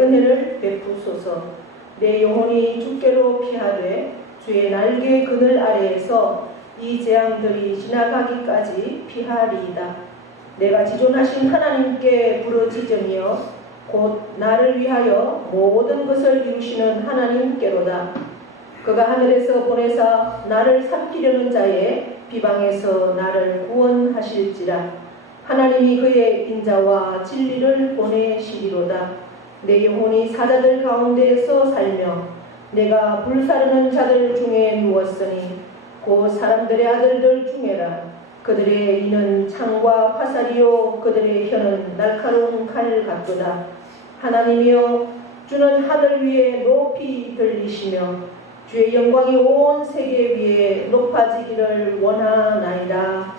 은혜를 베푸소서. 내 영혼이 주께로 피하되 주의 날개 그늘 아래에서 이 재앙들이 지나가기까지 피하리이다. 내가 지존하신 하나님께 부르짖으며 곧 나를 위하여 모든 것을 이루시는 하나님께로다. 그가 하늘에서 보내사 나를 삼키려는 자의 비방에서 나를 구원하실지라. 하나님이 그의 인자와 진리를 보내시리로다. 내 영혼이 사자들 가운데에서 살며 내가 불사르는 자들 중에 누웠으니 곧 사람들의 아들들 중에라. 그들의 이는 창과 화살이요 그들의 혀는 날카로운 칼 같도다. 하나님이여 주는 하늘 위에 높이 들리시며 주의 영광이 온 세계 위에 높아지기를 원하나이다.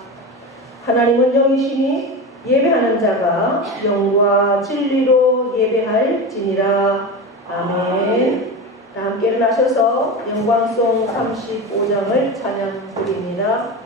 하나님은 영이시니 예배하는 자가 영과 진리로 예배할지니라. 아멘. 다 함께 일어나셔서 영광송 35장을 찬양 드립니다.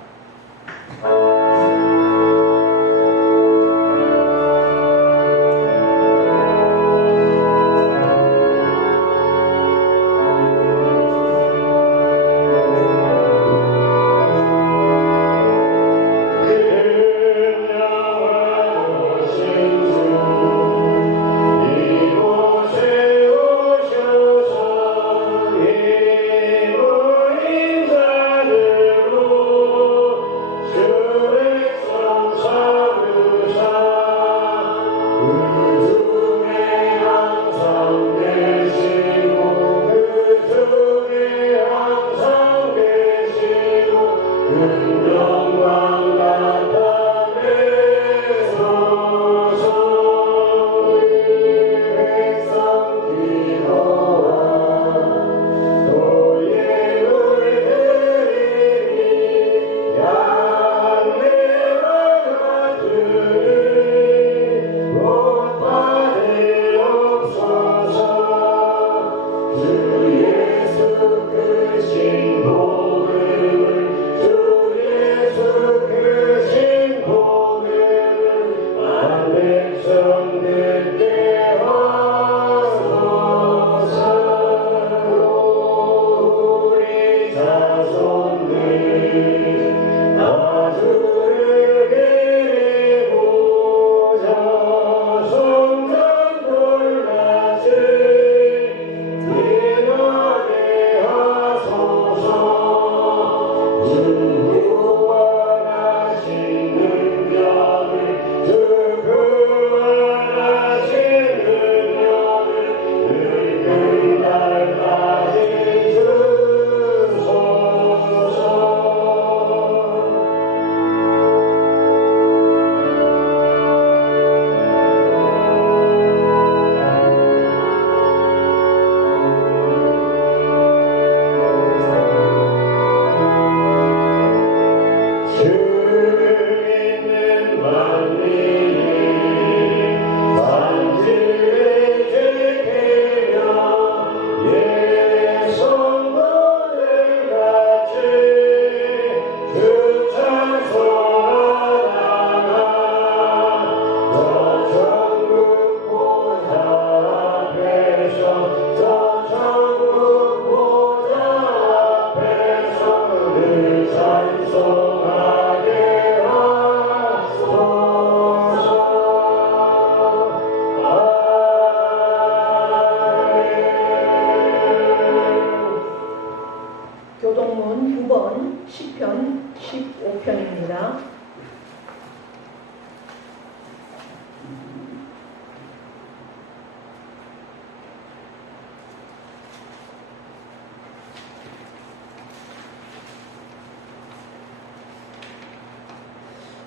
교동문 9번 시편 15편입니다.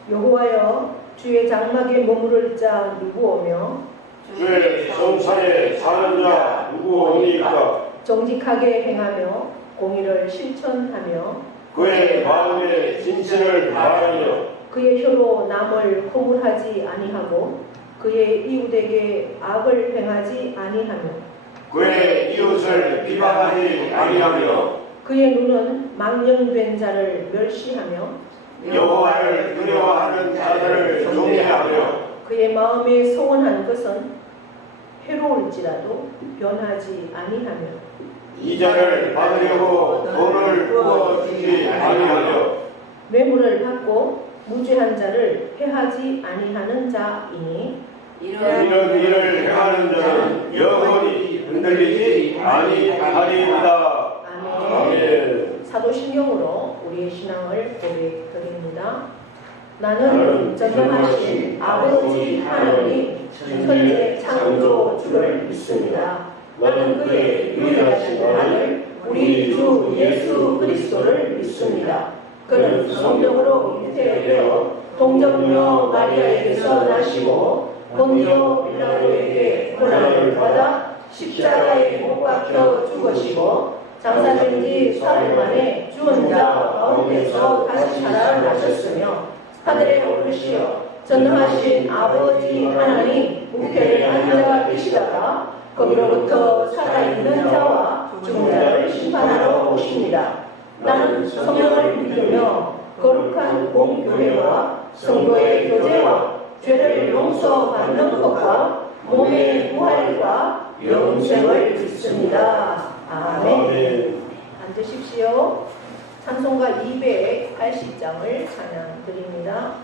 여호와여 주의 장막에 머무를 자 누구오며 주의 성산에 사는 자 누구오니까. 정직하게 행하며 공의를 실천하며 그의 마음에 진실을 말하며 그의 혀로 남을 허물하지 아니하고 그의 이웃에게 악을 행하지 아니하며 그의 이웃을 비방하지 아니하며 그의 눈은 망령된 자를 멸시하며 여호와를 두려워하는 자들을 경외하며 그의 마음에 소원한 것은 해로울지라도 변하지 아니하며 이자를 받으려고 돈을 부어주지 아니하며 뇌물을 받고 무죄한 자를 해하지 아니하는 자이니 이런 일을 행하는 자는 영원히 흔들리지 아니하리이다. 아멘. 아멘. 사도신경으로 우리의 신앙을 고백드립니다. 나는 전능하신 아버지 하나님 천재 창조주를 믿습니다. 나는 그의 유일하신 아들 우리 주 예수 그리스도를 믿습니다. 그는 성령으로 잉태되어 동정녀 마리아에게서 나시고 본디오 빌라도에게 고난을 받아 십자가에 못 박혀 죽으시고 장사된 지 4일 만에 죽은 자 가운데서 다시 살아나셨으며 하늘에 오르시어 전능하신 아버지 하나님 우편에 앉아 계시다가 거기로부터 살아있는 자와 죽은 자를 심판하러 오십니다. 나는 성령을 믿으며 거룩한 공교회와 성도의 교제와 죄를 용서받는 것과 몸의 부활과 영생을 믿습니다. 아멘. 앉으십시오. 찬송가 280장을 찬양드립니다.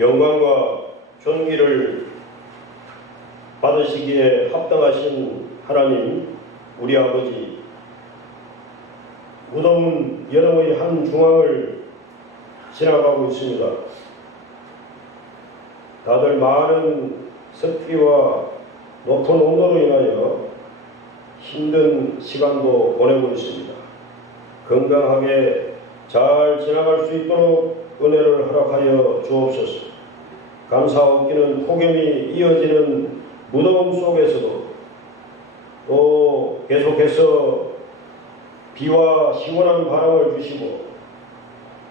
영광과 존귀를 받으시기에 합당하신 하나님, 우리 아버지, 무더운 여름의 한 중앙을 지나가고 있습니다. 다들 많은 습기와 높은 온도로 인하여 힘든 시간도 보내고 있습니다. 건강하게 잘 지나갈 수 있도록 은혜를 허락하여 주옵소서. 감사없기는 폭염이 이어지는 무더움 속에서도 또 계속해서 비와 시원한 바람을 주시고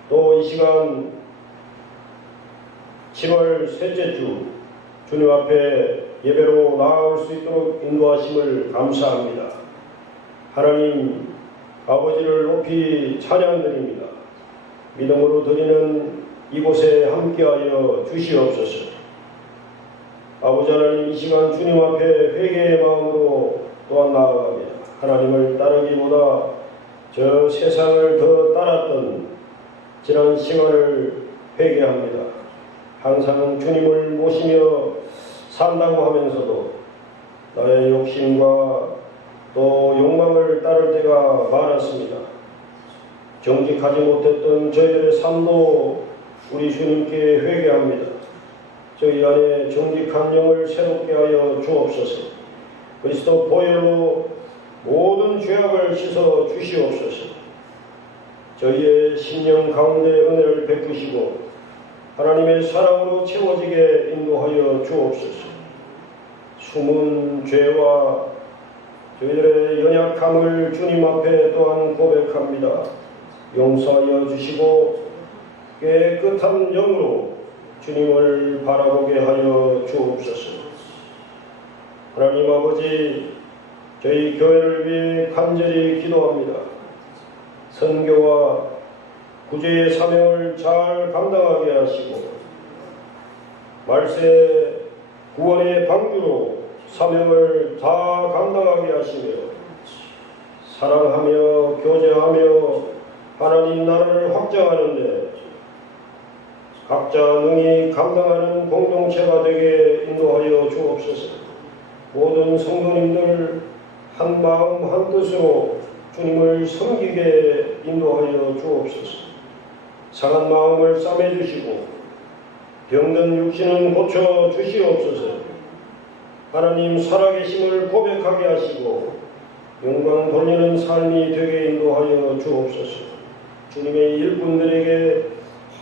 또 이 시간 7월 셋째 주 주님 앞에 예배로 나아올 수 있도록 인도하심을 감사합니다. 하나님 아버지를 높이 찬양드립니다. 믿음으로 드리는 이곳에 함께하여 주시옵소서. 아버지 하나님 이 시간 주님 앞에 회개의 마음으로 또한 나아갑니다. 하나님을 따르기보다 저 세상을 더 따랐던 지난 시간을 회개합니다. 항상 주님을 모시며 산다고 하면서도 나의 욕심과 또 욕망을 따를 때가 많았습니다. 정직하지 못했던 저희들의 삶도 우리 주님께 회개합니다. 저희 안에 정직한 영을 새롭게 하여 주옵소서. 그리스도 보혈로 모든 죄악을 씻어 주시옵소서. 저희의 심령 가운데 은혜를 베푸시고 하나님의 사랑으로 채워지게 인도하여 주옵소서. 숨은 죄와 저희들의 연약함을 주님 앞에 또한 고백합니다. 용서하여 주시고 깨끗한 영으로 주님을 바라보게 하여 주옵소서. 하나님 아버지, 저희 교회를 위해 간절히 기도합니다. 선교와 구제의 사명을 잘 감당하게 하시고 말세 구원의 방주로 사명을 다 감당하게 하시며 사랑하며 교제하며 하나님 나라를 확장하는데 각자 능히 감당하는 공동체가 되게 인도하여 주옵소서. 모든 성도님들 한 마음 한 뜻으로 주님을 섬기게 인도하여 주옵소서. 상한 마음을 싸매주시고 병든 육신은 고쳐 주시옵소서. 하나님 살아계심을 고백하게 하시고 영광 돌리는 삶이 되게 인도하여 주옵소서. 주님의 일꾼들에게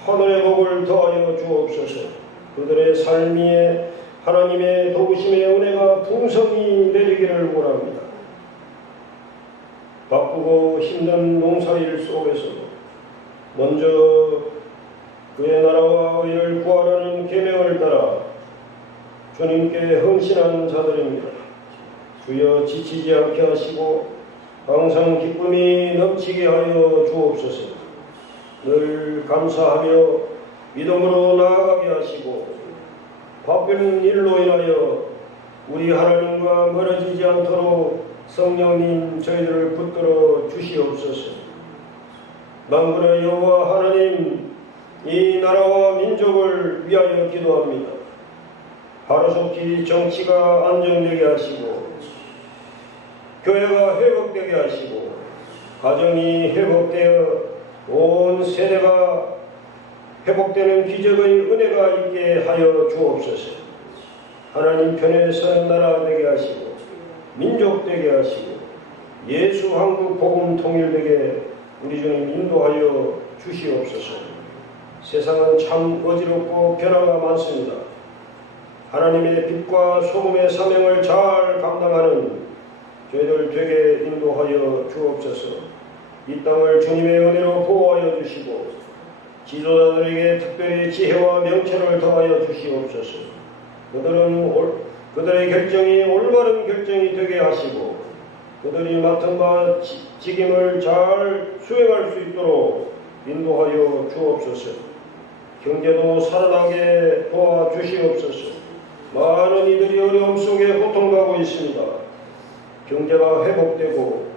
하늘의 복을 더하여 주옵소서. 그들의 삶에 하나님의 도우심의 은혜가 풍성히 내리기를 원합니다. 바쁘고 힘든 농사일 속에서도 먼저 그의 나라와 의를 구하라는 계명을 따라 주님께 헌신한 자들입니다. 주여 지치지 않게 하시고 항상 기쁨이 넘치게 하여 주옵소서. 늘 감사하며 믿음으로 나아가게 하시고 바쁜 일로 인하여 우리 하나님과 멀어지지 않도록 성령님 저희들을 붙들어 주시옵소서. 만군의 여호와 하나님, 이 나라와 민족을 위하여 기도합니다. 하루속히 정치가 안정되게 하시고 교회가 회복되게 하시고 가정이 회복되어 온 세대가 회복되는 기적의 은혜가 있게 하여 주옵소서. 하나님 편에 서는 나라 되게 하시고 민족 되게 하시고 예수 한국 복음 통일되게 우리 주님 인도하여 주시옵소서. 세상은 참 어지럽고 변화가 많습니다. 하나님의 빛과 소금의 사명을 잘 감당하는 저희들 되게 인도하여 주옵소서. 이 땅을 주님의 은혜로 보호하여 주시고 지도자들에게 특별히 지혜와 명철을 더하여 주시옵소서. 그들의 결정이 올바른 결정이 되게 하시고 그들이 맡은 바 직임을 잘 수행할 수 있도록 인도하여 주옵소서. 경제도 살아나게 도와주시옵소서. 많은 이들이 어려움 속에 고통하고 있습니다. 경제가 회복되고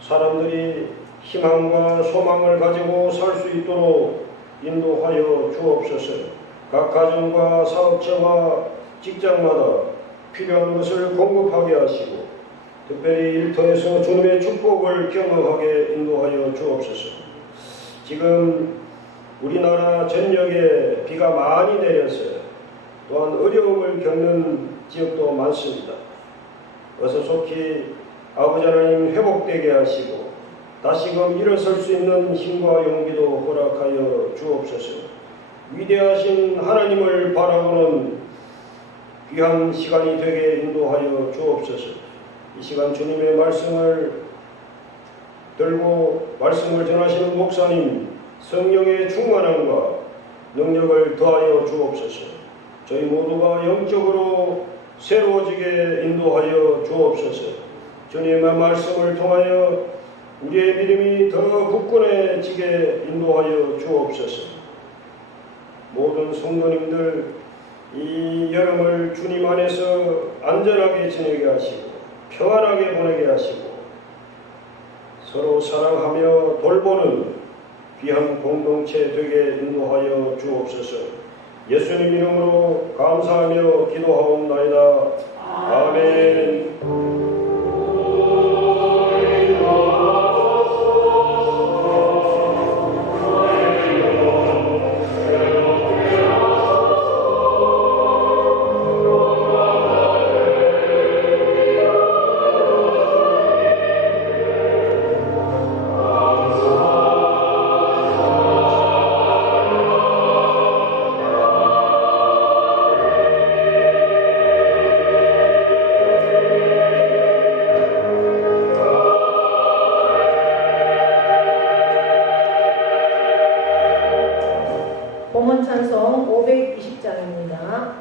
사람들이 희망과 소망을 가지고 살 수 있도록 인도하여 주옵소서. 각 가정과 사업체와 직장마다 필요한 것을 공급하게 하시고 특별히 일터에서 주님의 축복을 경험하게 인도하여 주옵소서. 지금 우리나라 전역에 비가 많이 내려서 또한 어려움을 겪는 지역도 많습니다. 어서 속히 아버지 하나님 회복되게 하시고 다시금 일어설 수 있는 힘과 용기도 허락하여 주옵소서. 위대하신 하나님을 바라보는 귀한 시간이 되게 인도하여 주옵소서. 이 시간 주님의 말씀을 들고 말씀을 전하시는 목사님 성령의 충만함과 능력을 더하여 주옵소서. 저희 모두가 영적으로 새로워지게 인도하여 주옵소서. 주님의 말씀을 통하여 우리의 믿음이 더 굳건해지게 인도하여 주옵소서. 모든 성도님들 이 여름을 주님 안에서 안전하게 지내게 하시고 평안하게 보내게 하시고 서로 사랑하며 돌보는 귀한 공동체 되게 인도하여 주옵소서. 예수님 이름으로 감사하며 기도하옵나이다. 아멘. 본문 찬송 520장입니다.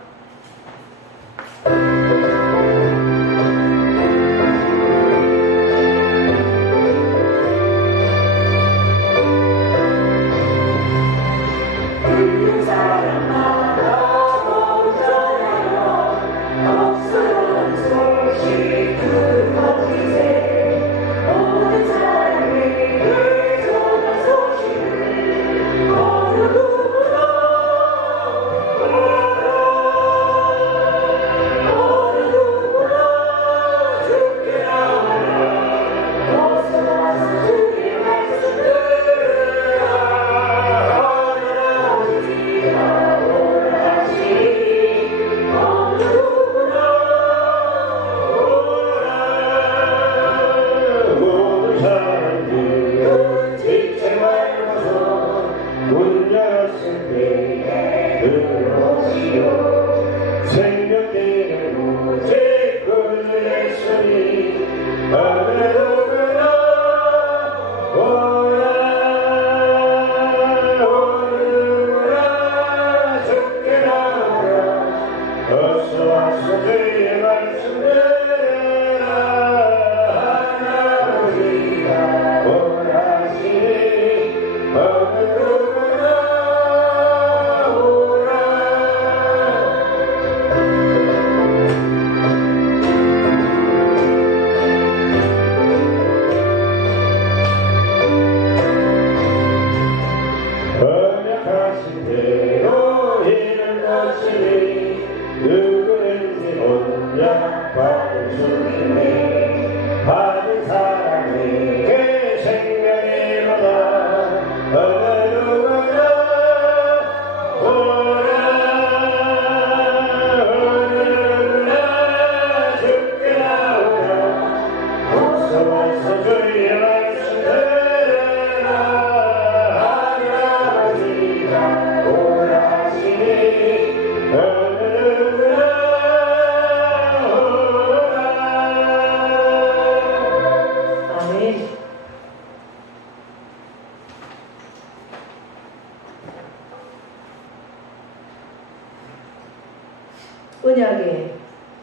언약의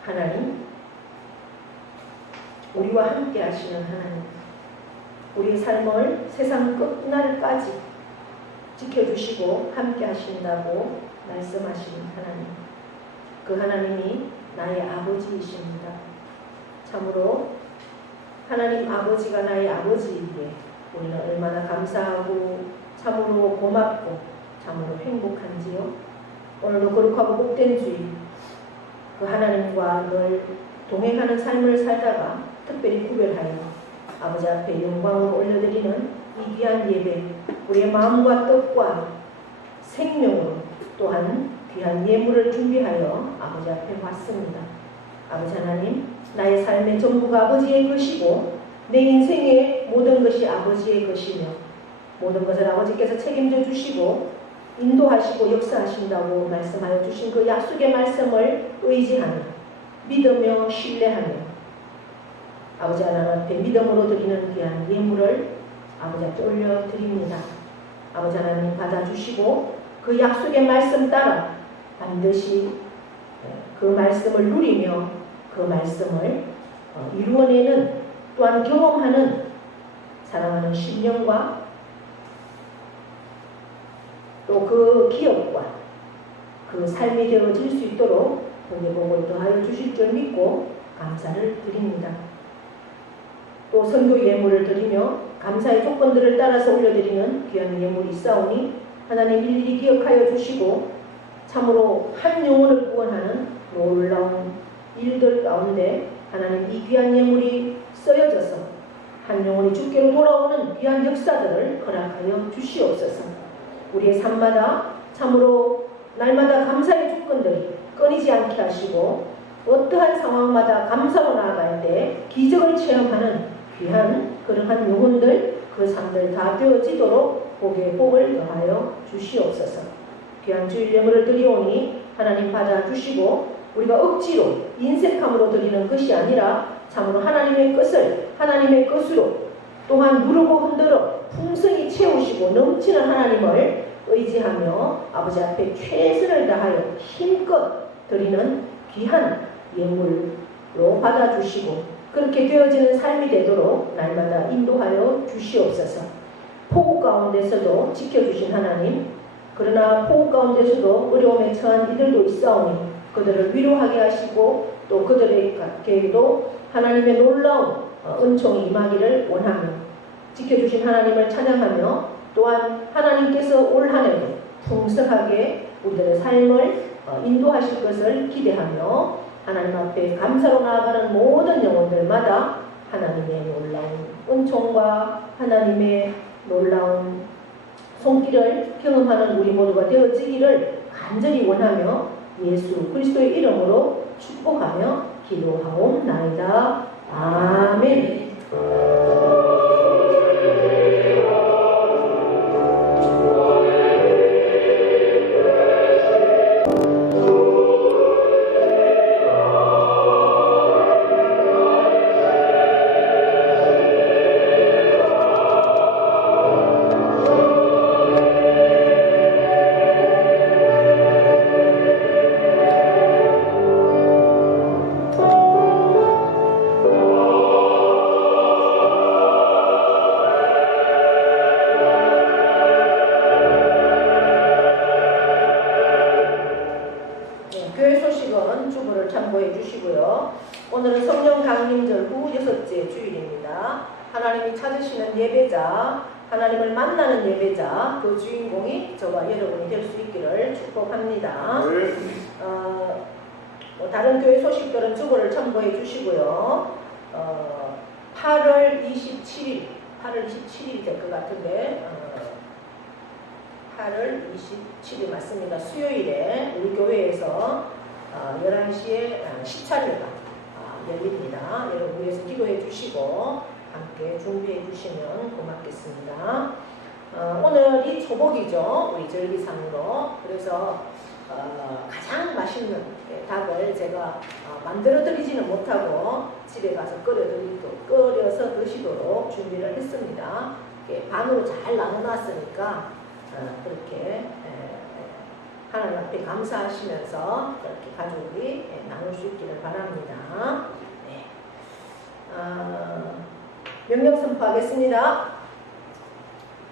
하나님, 우리와 함께 하시는 하나님, 우리 삶을 세상 끝날까지 지켜주시고 함께 하신다고 말씀하시는 하나님, 그 하나님이 나의 아버지이십니다. 참으로 하나님 아버지가 나의 아버지이기에 우리는 얼마나 감사하고 참으로 고맙고 참으로 행복한지요. 오늘도 거룩하고 복된 주일, 그 하나님과 늘 동행하는 삶을 살다가 특별히 구별하여 아버지 앞에 영광을 올려드리는 이 귀한 예배, 우리의 마음과 뜻과 생명으로 또한 귀한 예물을 준비하여 아버지 앞에 왔습니다. 아버지 하나님, 나의 삶의 전부가 아버지의 것이고 내 인생의 모든 것이 아버지의 것이며 모든 것을 아버지께서 책임져 주시고 인도하시고 역사하신다고 말씀하여 주신 그 약속의 말씀을 의지하며 믿으며 신뢰하며 아버지 하나님 앞에 믿음으로 드리는 귀한 예물을 아버지 앞에 올려드립니다. 아버지 하나님 받아주시고 그 약속의 말씀 따라 반드시 그 말씀을 누리며 그 말씀을 이루어내는 또한 경험하는 사랑하는 신령과 또 그 기업과 그 삶이 되어질 수 있도록 복의 복을 더하여 주실 줄 믿고 감사를 드립니다. 또 선교 예물을 드리며 감사의 조건들을 따라서 올려드리는 귀한 예물이 있사오니 하나님 일일이 기억하여 주시고 참으로 한 영혼을 구원하는 놀라운 일들 가운데 하나님 이 귀한 예물이 쓰여져서 한 영혼이 주께로 돌아오는 귀한 역사들을 허락하여 주시옵소서. 우리의 삶마다 참으로 날마다 감사의 조건들이 끊이지 않게 하시고 어떠한 상황마다 감사로 나아갈 때 기적을 체험하는 귀한 그러한 영혼들 그 삶들 다 되어지도록 복의 복을 더하여 주시옵소서. 귀한 주일 예물을 드리오니 하나님 받아주시고 우리가 억지로 인색함으로 드리는 것이 아니라 참으로 하나님의 것을 하나님의 것으로 또한 누르고 흔들어 풍성히 채우시고 넘치는 하나님을 의지하며 아버지 앞에 최선을 다하여 힘껏 드리는 귀한 예물로 받아주시고 그렇게 되어지는 삶이 되도록 날마다 인도하여 주시옵소서. 폭우 가운데서도 지켜주신 하나님, 그러나 폭우 가운데서도 어려움에 처한 이들도 있사오니 그들을 위로하게 하시고 또 그들에게도 하나님의 놀라운 은총이 임하기를 원하며 지켜주신 하나님을 찬양하며 또한 하나님께서 올 한 해도 풍성하게 우리들의 삶을 인도하실 것을 기대하며 하나님 앞에 감사로 나아가는 모든 영혼들마다 하나님의 놀라운 은총과 하나님의 놀라운 손길을 경험하는 우리 모두가 되어지기를 간절히 원하며 예수 그리스도의 이름으로 축복하며 기도하옵나이다. 아멘. 오늘은 성령 강림절 후 6째 주일입니다. 하나님이 찾으시는 예배자, 하나님을 만나는 예배자, 그 주인공이 저와 여러분이 될 수 있기를 축복합니다. 다른 교회 소식들은 주보를 참고해 주시고요. 8월 27일이 될 것 같은데 8월 27일 맞습니다. 수요일에 우리 교회에서 11시에 시차례가 열립니다. 여러분 위해서 기도해 주시고 함께 준비해 주시면 고맙겠습니다. 오늘이 초복이죠. 우리 절기상으로. 그래서 가장 맛있는 닭을 제가 만들어 드리지는 못하고 집에 가서 끓여서 드시도록 준비를 했습니다. 반으로 잘 나눠놨으니까 그렇게 하나님 앞에 감사하시면서 그렇게 가족이 나눌 수 있기를 바랍니다. 네. 명령 선포하겠습니다.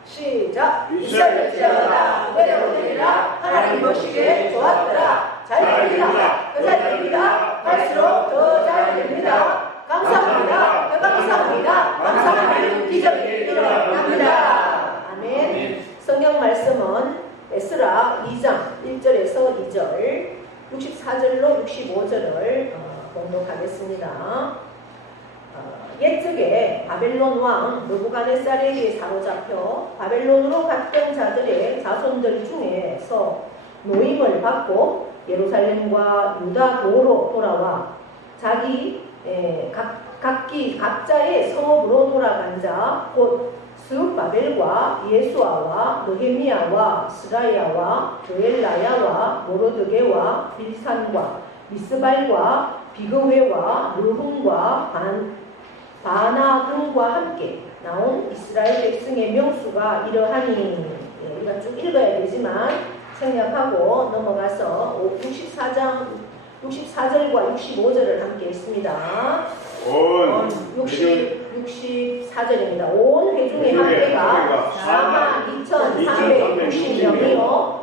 시작. 이스라엘지어다 내려오리라 하나님 보시기에 좋았더라 잘 됩니다. 더 잘 됩니다. 갈수록 더 잘 됩니다. 감사합니다. 감사합니다. 감사하는 기적이 일어납니다. 아멘. 성경 말씀은 에스라 2장 1절에서 2절 64절로 65절을 봉독하겠습니다. 옛적에 바벨론 왕 느부갓네살에게 사로잡혀 바벨론으로 갔던 자들의 자손들 중에서 노임을 받고 예루살렘과 유다 도로 돌아와 각자의 성읍으로 돌아간 자 곧 스룹바벨과 예수아와 느헤미야와 스라야와 조엘라야와 모르드게와 빌산과 미스발과 비그웨와 르훔과 바나 등과 함께 나온 이스라엘 백성의 명수가 이러하니, 우리가 쭉 읽어야 되지만 생략하고 넘어가서 64절과 65절을 함께 읽습니다. 온 64절입니다. 온 회중의 합계가 42,360명이요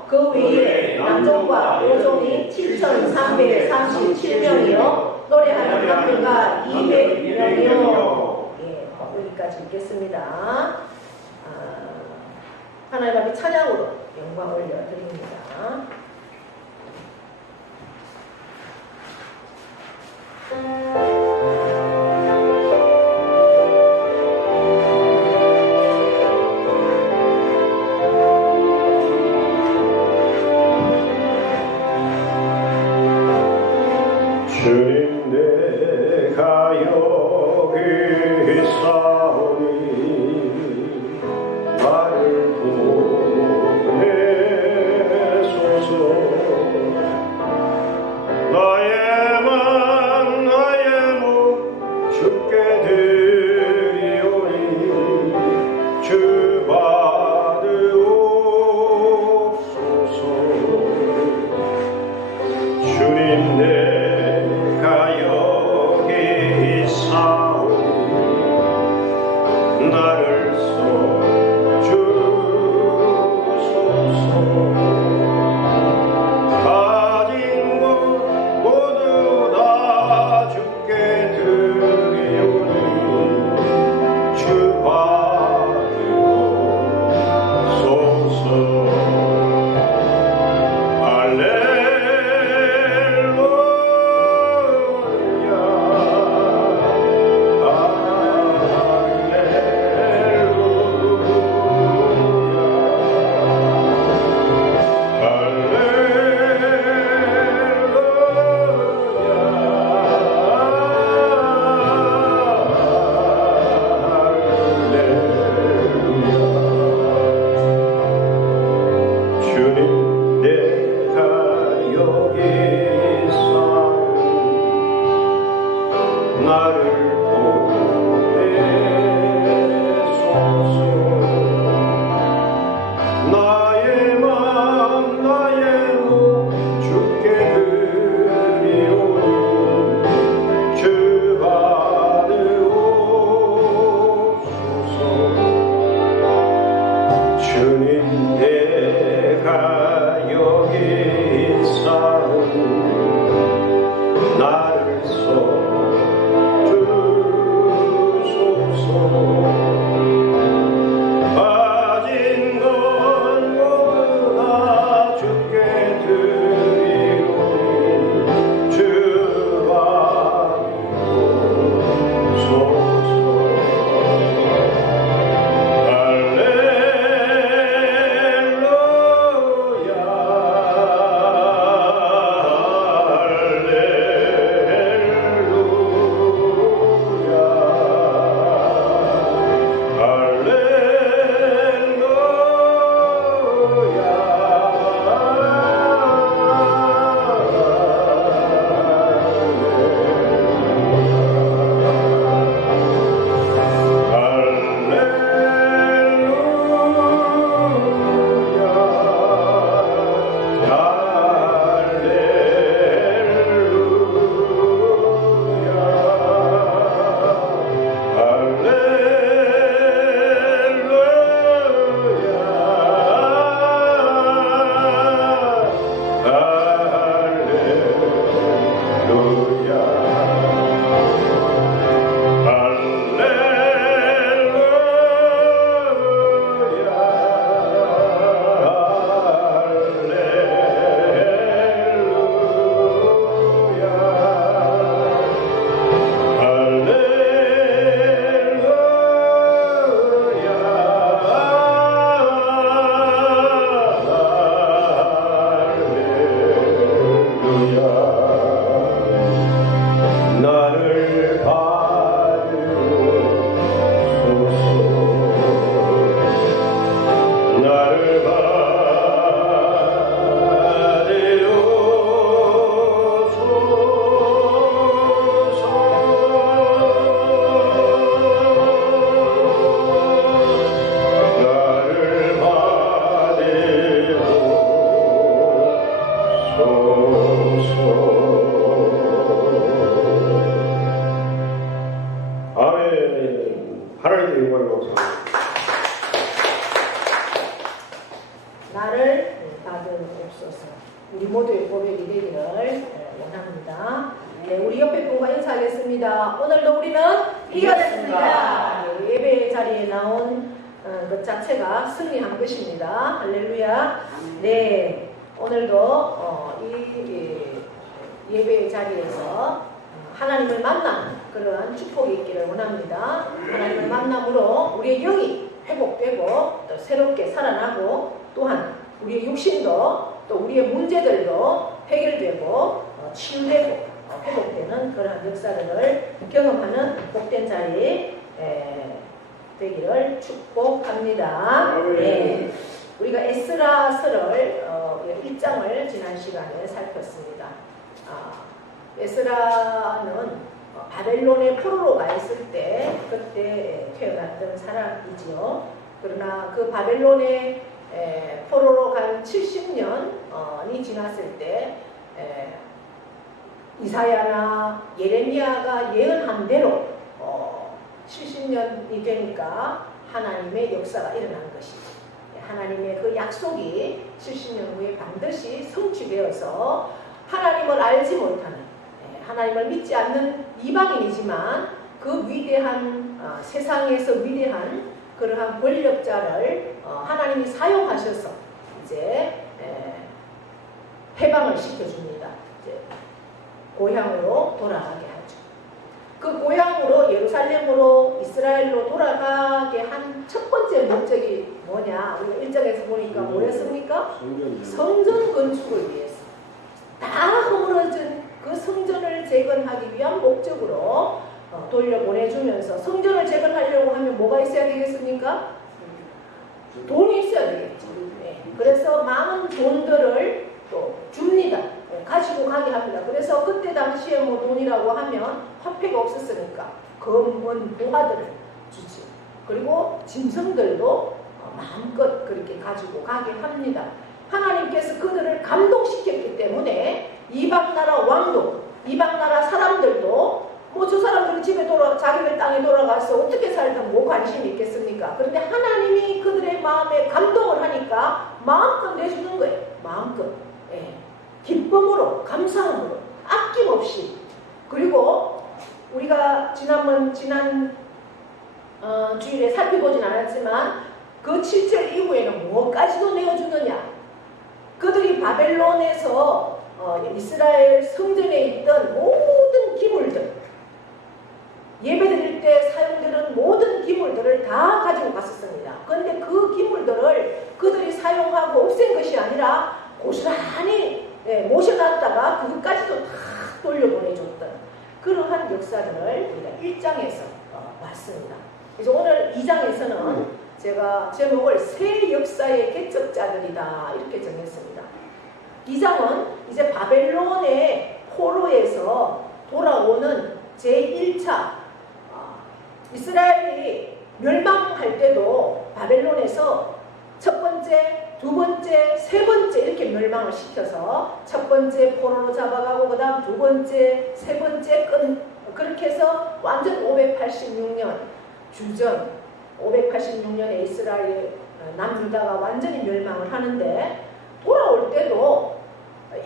그 외에 남종과 여종이 7,337명이요 노래하는 합계가 200명이요. 여기까지 읽겠습니다. 하나님 앞에 찬양으로 영광 올려드립니다. 주님 내가 여기 있사오니 나를 보내소서. 나의 맘 나의 몸 주께 드리오니 주 받으옵소서. 주님 내가 여기 있사오니 나를 써주소서. 가진 것 모두 다 주께 드리오니 주 받으옵소서. 주님 내가 여기 있사오니 나를 보내소서. 나의 맘 나의 몸 주께 드리오니 주 받으옵소서. 주님 내가 여기 있사오니 나를 써주소서. 영광을 감사합니다. 나를 받으옵소서. 우리 모두의 고백이 되기를 원합니다. 네, 우리 옆에 분과 인사하겠습니다. 오늘도 우리는 이겼습니다. 네, 예배 자리에 나온 것 자체가 승리한 것입니다. 할렐루야. 네, 오늘도 이 예배 자리에서 하나님을 만나는 그러한 축복이 있기를 원합니다. 하나님을 만남으로 우리의 영이 회복되고 또 새롭게 살아나고 또한 우리의 육신도 또 우리의 문제들도 해결되고 치유되고 회복되는 그러한 역사들을 경험하는 복된 자리 되기를 축복합니다. 네. 우리가 에스라서를 1장을 지난 시간에 살폈습니다. 에스라는 바벨론의 포로로 가 있을 때 그때 태어났던 사람이지요. 그러나 그 바벨론의 포로로 간 70년이 지났을 때 이사야나 예레미야가 예언한 대로 70년이 되니까 하나님의 역사가 일어난 것이죠. 하나님의 그 약속이 70년 후에 반드시 성취되어서 하나님을 알지 못하는 하나님을 믿지 않는 이방인이지만 그 위대한 세상에서 위대한 그러한 권력자를 하나님이 사용하셔서 이제 해방을 시켜줍니다. 이제 고향으로 돌아가게 하죠. 그 고향으로 예루살렘으로 이스라엘로 돌아가게 한 첫 번째 목적이 뭐냐? 우리가 일장에서 보니까 뭐였습니까? 성전 건축을 위해서. 다 허물어진 그 성전을 재건하기 위한 목적으로 돌려보내주면서 성전을 재건하려고 하면 뭐가 있어야 되겠습니까? 돈이 있어야 되겠죠. 네. 그래서 많은 돈들을 또 줍니다. 네. 가지고 가게 합니다. 그래서 그때 당시에 뭐 돈이라고 하면 화폐가 없었으니까 금, 은, 보화들을 주지. 그리고 짐승들도 마음껏 그렇게 가지고 가게 합니다. 하나님께서 그들을 감동시켰기 때문에 이방나라 왕도, 이방나라 사람들도 뭐 저 사람들은 집에 자기들 땅에 돌아가서 어떻게 살든 뭐 관심이 있겠습니까? 그런데 하나님이 그들의 마음에 감동을 하니까 마음껏 내주는 거예요. 마음껏. 예. 기쁨으로, 감사함으로, 아낌없이. 그리고 우리가 지난 주일에 살펴보진 않았지만 그 7절 이후에는 무엇까지도 내어주느냐? 그들이 바벨론에서 이스라엘 성전에 있던 모든 기물들, 예배드릴 때 사용되는 모든 기물들을 다 가지고 갔었습니다. 그런데 그 기물들을 그들이 사용하고 없앤 것이 아니라 고스란히 모셔놨다가 그것까지도 다 돌려보내줬던 그러한 역사들을 우리가 1장에서 봤습니다. 그래서 오늘 2장에서는 제가 제목을 새 역사의 개척자들이다 이렇게 정했습니다. 2장은 이제 바벨론의 포로에서 돌아오는 제1차 이스라엘이 멸망할 때도 바벨론에서 첫 번째, 두 번째, 세 번째 이렇게 멸망을 시켜서 첫 번째 포로로 잡아가고 그 다음 두 번째, 세 번째 그렇게 해서 완전 586년 주전 586년에 이스라엘 남유다가 완전히 멸망을 하는데 돌아올 때도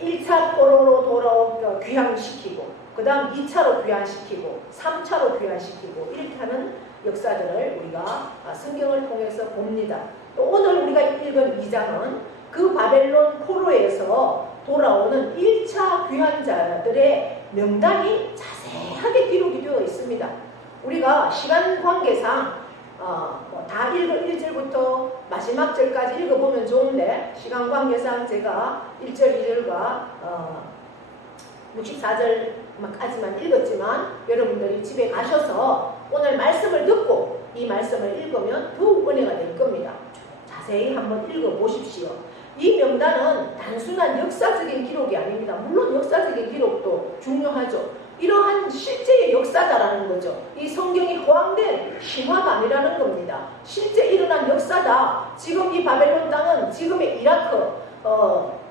1차 포로로 돌아오고 귀환시키고 그 다음 2차로 귀환시키고 3차로 귀환시키고 이렇게 하는 역사들을 우리가 성경을 통해서 봅니다. 또 오늘 우리가 읽은 2장은 그 바벨론 포로에서 돌아오는 1차 귀환자들의 명단이 자세하게 기록이 되어 있습니다. 우리가 시간 관계상 다 1절부터 마지막 절까지 읽어보면 좋은데 시간 관계상 제가 1절, 2절과 64절까지만 읽었지만 여러분들이 집에 가셔서 오늘 말씀을 듣고 이 말씀을 읽으면 더욱 은혜가 될 겁니다. 자세히 한번 읽어보십시오. 이 명단은 단순한 역사적인 기록이 아닙니다. 물론 역사적인 기록도 중요하죠. 이러한 실제의 역사다라는 거죠. 이 성경이 허황된 신화가 아니라는 겁니다. 실제 일어난 역사다. 지금 이 바벨론 땅은 지금의 이라크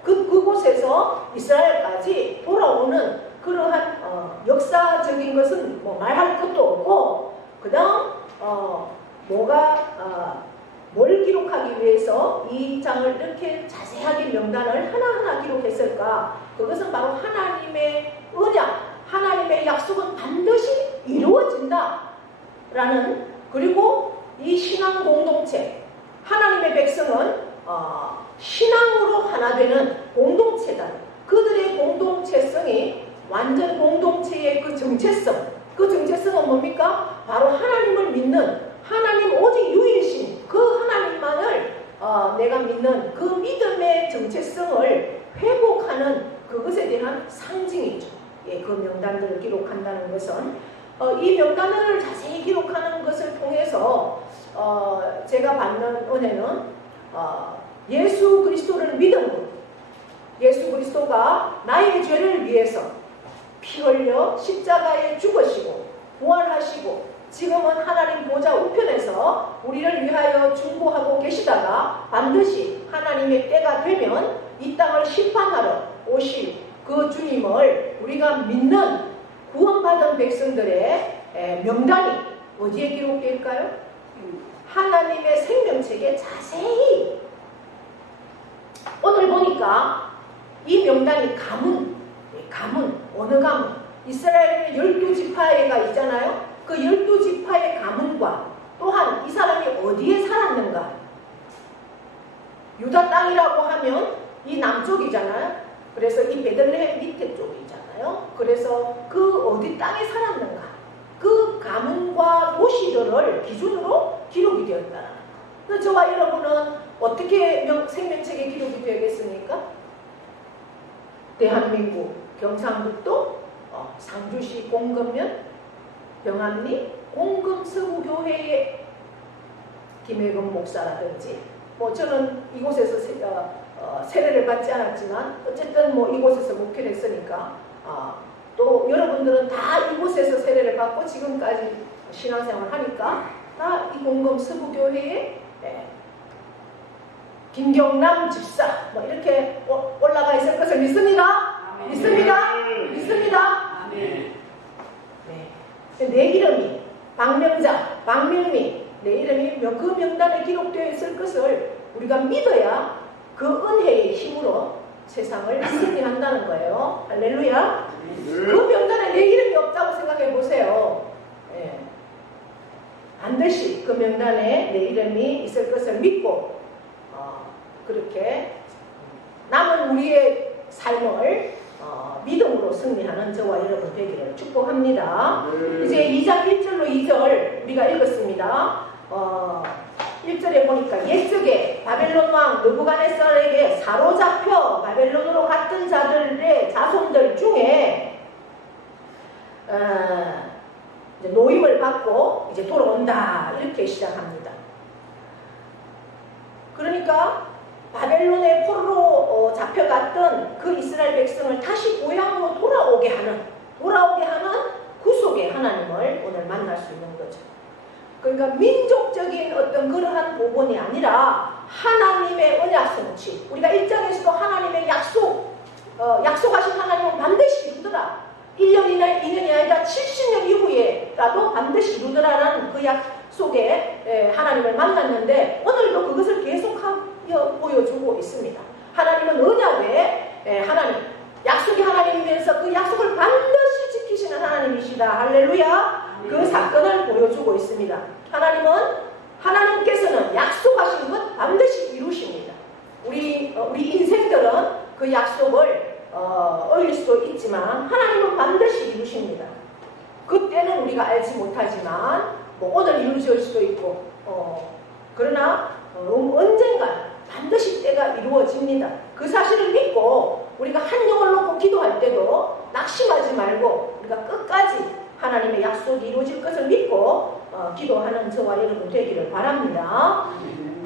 그곳에서 이스라엘까지 돌아오는 그러한 역사적인 것은 뭐 말할 것도 없고 그 다음 뭘 기록하기 위해서 이 장을 이렇게 자세하게 명단을 하나하나 기록했을까? 그것은 바로 하나님의 언약, 하나님의 약속은 반드시 이루어진다 라는, 그리고 이 신앙 공동체, 하나님의 백성은 신앙으로 하나 되는 공동체다. 그들의 공동체성이 완전 공동체의 그 정체성, 그 정체성은 뭡니까? 바로 하나님을 믿는, 하나님 오직 유일신 그 하나님만을 내가 믿는 그 믿음의 정체성을 회복하는 그것에 대한 상징이죠. 예, 그 명단들을 기록한다는 것은 이 명단을 자세히 기록하는 것을 통해서 제가 받는 은혜는 예수 그리스도를 믿음으로, 예수 그리스도가 나의 죄를 위해서 피 흘려 십자가에 죽으시고 부활하시고 지금은 하나님 보좌 우편에서 우리를 위하여 중보하고 계시다가 반드시 하나님의 때가 되면 이 땅을 심판하러 오실 그 주님을 우리가 믿는 구원받은 백성들의 명단이 어디에 기록되어 있을까요? 하나님의 생명책에 자세히. 오늘 보니까 이 명단이 가문, 어느 가문? 이스라엘의 12지파가 있잖아요. 그 12지파의 가문과 또한 이 사람이 어디에 살았는가? 유다 땅이라고 하면 이 남쪽이잖아요. 그래서 이 베들레헴 밑에 쪽이잖아요. 그래서 그 어디 땅에 살았는가? 그 가문과 도시들을 기준으로 기록이 되었다는 거예요. 저와 여러분은 어떻게 생명책에 기록이 되겠습니까? 대한민국 경상북도 상주시 공금면 병암리 공금서구교회의 김혜금 목사라든지, 저는 이곳에서 세례를 받지 않았지만 어쨌든 이곳에서 목회를 했으니까 또 여러분들은 다 이곳에서 세례를 받고 지금까지 신앙생활을 하니까 다 이 공금서구교회의 김경남 집사 이렇게 올라가 있을 것을 믿습니다. 아멘. 믿습니다. 아멘. 내 이름이 박명미, 내 이름이 그 명단에 기록되어 있을 것을 우리가 믿어야 그 은혜의 힘으로 세상을 승리한다는 거예요. 할렐루야. 그 명단에 내 이름이 없다고 생각해 보세요. 반드시 그 명단에 내 이름이 있을 것을 믿고 그렇게 남은 우리의 삶을 믿음으로 승리하는 저와 여러분 되기를 축복합니다. 이제 2장 1절로 2절 우리가 읽었습니다. 1절에 보니까 옛적에 바벨론 왕 느부갓네살에게 사로잡혀 바벨론으로 갔던 자들의 자손들 중에 이제 노임을 받고 이제 돌아온다 이렇게 시작합니다. 그러니까 바벨론의 포로로 잡혀갔던 그 이스라엘 백성을 다시 고향으로 돌아오게 하는 구속의 하나님을 오늘 만날 수 있는 거죠. 그러니까 민족적인 어떤 그러한 부분이 아니라 하나님의 언약 성취. 우리가 1장에서도 하나님의 약속하신 하나님은 반드시 이루더라. 1년이나 2년이 아니라 70년 이후에라도 반드시 이루더라라는 그 약속에 하나님을 만났는데 오늘도 그것을 계속하여 보여주고 있습니다. 하나님은 언약에 하나님, 약속이 하나님이면서 그 약속을 반드시 지키시는 하나님이시다. 할렐루야. 그 사건을 보여주고 있습니다. 하나님께서는 약속하신 것 반드시 이루십니다. 우리 인생들은 그 약속을 어길 수도 있지만 하나님은 반드시 이루십니다. 그때는 우리가 알지 못하지만 오늘 이루어질 수도 있고 그러나 언젠가 반드시 때가 이루어집니다. 그 사실을 믿고 우리가 한 영을 놓고 기도할 때도 낙심하지 말고 우리가 끝까지 하나님의 약속이 이루어질 것을 믿고 기도하는 저와 여러분 되기를 바랍니다.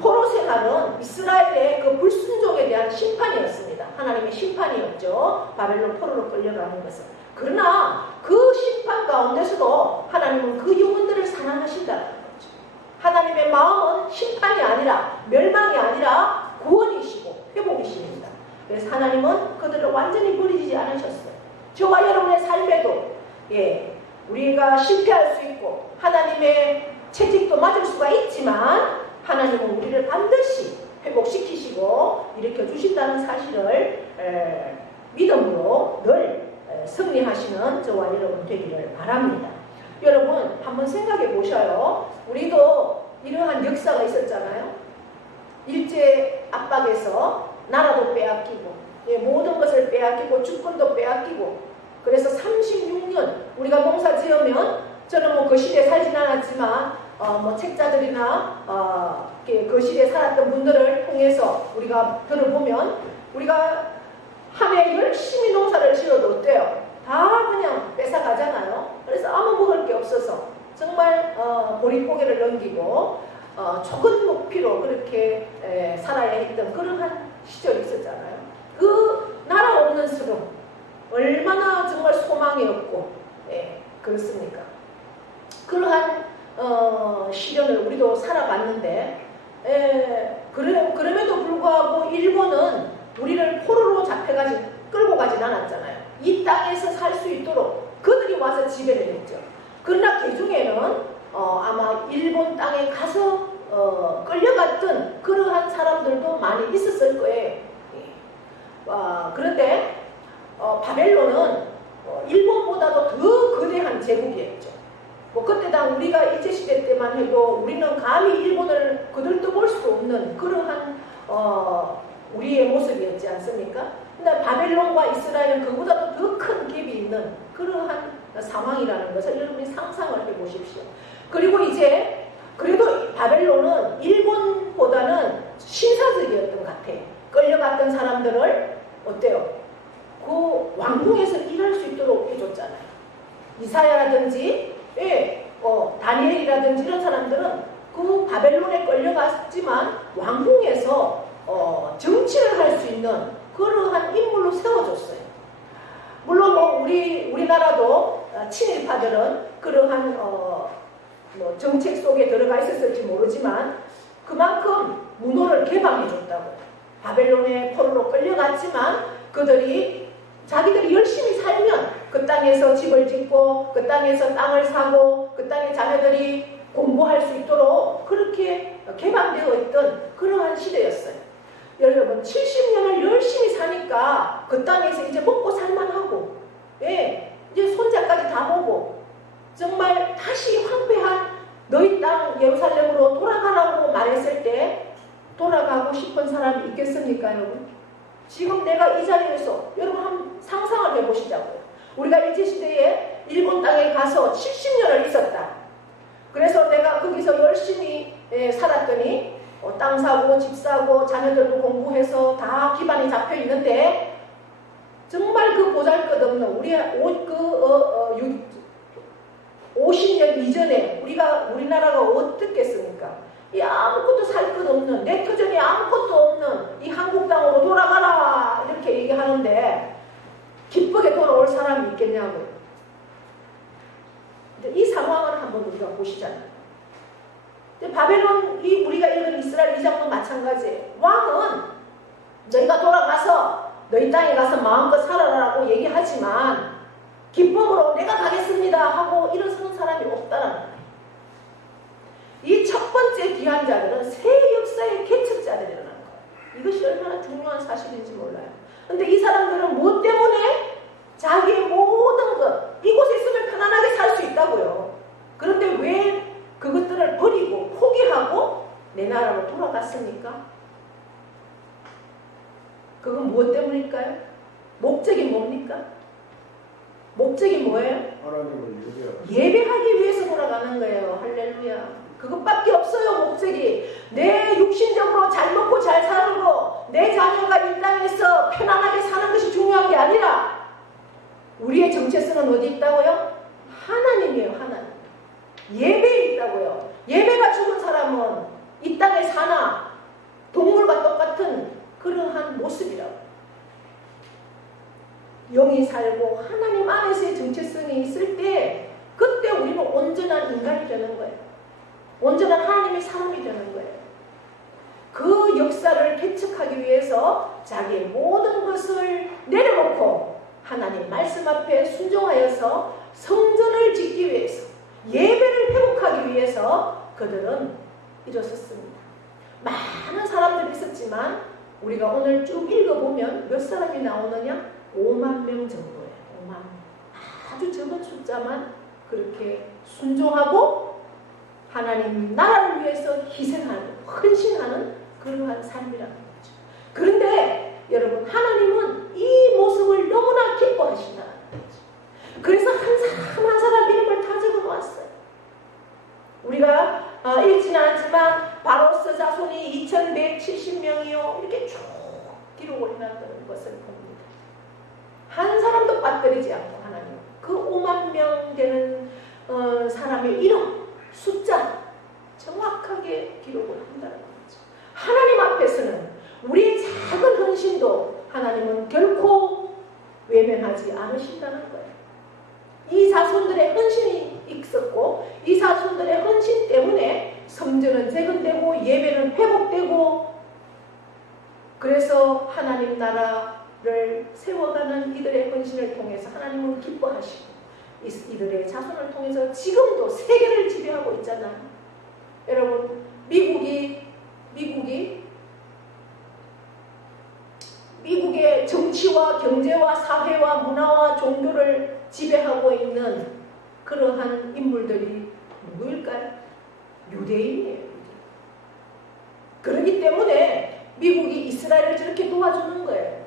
포로 생활은 이스라엘의 그 불순종에 대한 심판이었습니다. 하나님의 심판이었죠. 바벨론 포로로 끌려가는 것은. 그러나 그 심판 가운데서도 하나님은 그 영혼들을 사랑하신다는 거죠. 하나님의 마음은 심판이 아니라 멸망이 아니라 구원이시고 회복이십니다. 그래서 하나님은 그들을 완전히 버리지 않으셨어요. 저와 여러분의 삶에도 우리가 실패할 수 있고 하나님의 채찍도 맞을 수가 있지만 하나님은 우리를 반드시 회복시키시고 일으켜 주신다는 사실을 믿음으로 늘 승리하시는 저와 여러분 되기를 바랍니다. 여러분 한번 생각해 보셔요. 우리도 이러한 역사가 있었잖아요. 일제 압박에서 나라도 빼앗기고 모든 것을 빼앗기고 주권도 빼앗기고 그래서 36년 우리가 농사 지으면 저는 뭐 거실에 살진 않았지만 뭐 책자들이나 거실에 살았던 분들을 통해서 우리가 들어보면 우리가 한 해 열심히 농사를 지어도 어때요? 다 그냥 뺏어가잖아요. 그래서 아무 먹을 게 없어서 정말 보릿고개를 넘기고 적은 먹피로 그렇게 살아야 했던 그러한 시절이 있었잖아요. 그 나라 없는 스름 얼마나 정말 소망이 없고 그렇습니까? 그러한 시련을 우리도 살아봤는데 그럼에도 불구하고 일본은 우리를 포로로 끌고 가진 않았잖아요. 이 땅에서 살 수 있도록 그들이 와서 지배를 했죠. 그러나 그 중에는 아마 일본 땅에 가서 끌려갔던 그러한 사람들도 많이 있었을 거예요. 그런데 바벨론은 일본보다도 더 거대한 제국이었죠. 뭐 그때 당 우리가 일제시대 때만 해도 우리는 감히 일본을 거들떠볼 수 없는 그러한 우리의 모습이었지 않습니까? 근데 바벨론과 이스라엘은 그보다도 더 큰 갭이 있는 그러한 상황이라는 것을 여러분이 상상을 해보십시오. 그리고 이제 그래도 바벨론은 일본보다는 신사적이었던 것 같아요. 끌려갔던 사람들을 어때요? 그 왕궁에서 일할 수 있도록 해줬잖아요. 이사야라든지 다니엘이라든지 이런 사람들은 그 바벨론에 끌려갔지만 왕궁에서 정치를 할 수 있는 그러한 인물로 세워줬어요. 물론 뭐 우리나라도 친일파들은 그러한 뭐 정책 속에 들어가 있었을지 모르지만 그만큼 문호를 개방해줬다고요. 바벨론의 포로로 끌려갔지만 그들이 자기들이 열심히 살면 그 땅에서 집을 짓고 그 땅에서 땅을 사고 그 땅의 자녀들이 공부할 수 있도록 그렇게 개방되어 있던 그러한 시대였어요. 여러분 70년을 열심히 사니까 그 땅에서 이제 먹고 살만하고 이제 손자까지 다 보고 정말 다시 황폐한 너희 땅 예루살렘으로 돌아가라고 말했을 때 돌아가고 싶은 사람이 있겠습니까 여러분? 지금 내가 이 자리에서 여러분 한번 상상을 해보시자고요. 우리가 일제시대에 일본 땅에 가서 70년을 있었다. 그래서 내가 거기서 열심히 살았더니 땅 사고 집 사고 자녀들도 공부해서 다 기반이 잡혀 있는데 정말 그 보잘것없는 우리 50년 이전에 우리나라가 어떻겠습니까? 이 아무것도 살 것 없는 내 터전이 아무것도 없는 이 한국 땅으로 돌아가라 이렇게 얘기하는데 기쁘게 돌아올 사람이 있겠냐고요. 이 상황을 한번 우리가 보시잖아요. 바벨론 우리가 읽은 이스라엘 2장도 마찬가지예요. 왕은 너희가 돌아가서 너희 땅에 가서 마음껏 살아라라고 얘기하지만 기쁨으로 내가 가겠습니다 하고 일어서는 사람이 없다는 거예요. 이 첫 번째 귀한 자들은 새 역사의 개척자들이라는 거예요. 이것이 얼마나 중요한 사실인지 몰라요. 근데 이 사람들은 무엇 때문에 자기의 모든 것 이곳에 있으면 편안하게 살 수 있다고요. 그런데 왜 그것들을 버리고 포기하고 내 나라로 돌아갔습니까? 그건 무엇 때문일까요? 목적이 뭡니까? 목적이 뭐예요? 하나님을 예배하기 위해서 돌아가는 거예요. 할렐루야. 그것밖에 없어요. 목적이. 내 육신적으로 잘 먹고 잘 살고 내 자녀가 이 땅에서 편안하게 사는 것이 중요한 게 아니라 우리의 정체성은 어디 있다고요? 하나님이에요. 하나님. 예배에 있다고요. 예배가 죽은 사람은 이 땅에 사나 동물과 똑같은 그러한 모습이라고. 영이 살고 하나님 안에서의 정체성이 있을 때 그때 우리는 온전한 인간이 되는 거예요. 온전한 하나님의 사람이 되는 거예요. 그 역사를 개척하기 위해서 자기의 모든 것을 내려놓고 하나님 말씀 앞에 순종하여서 성전을 짓기 위해서 예배를 회복하기 위해서 그들은 일어섰습니다. 많은 사람들이 있었지만 우리가 오늘 쭉 읽어보면 몇 사람이 나오느냐? 5만 명 정도예요. 5만 명. 아주 적은 숫자만 그렇게 순종하고 하나님 나라를 위해서 희생하는, 헌신하는 그러한 삶이라는 거죠. 그런데 여러분, 하나님은 이 모습을 너무나 기뻐하신다는 거죠. 그래서 한 사람 한 사람 이름을 다 적어놓았어요. 우리가 읽지는 않지만 바로스 자손이 2170명이요 이렇게 쭉 기록을 해놨다는 것을 봅니다. 한 사람도 빠뜨리지 않고 하나님 그 5만 명 되는 사람의 이름, 숫자 정확하게 기록을 한다는 거죠. 하나님 앞에서는 우리의 작은 헌신도 하나님은 결코 외면하지 않으신다는 거예요. 이 자손들의 헌신이 있었고 이 자손들의 헌신 때문에 성전은 재건되고 예배는 회복되고 그래서 하나님 나라를 세워가는 이들의 헌신을 통해서 하나님은 기뻐하시고 이들의 자손을 통해서 지금도 세계를 지배하고 있잖아요. 여러분, 미국의 정치와 경제와 사회와 문화와 종교를 지배하고 있는 그러한 인물들이 누구일까요? 유대인이에요. 그렇기 때문에 미국이 이스라엘을 저렇게 도와주는 거예요.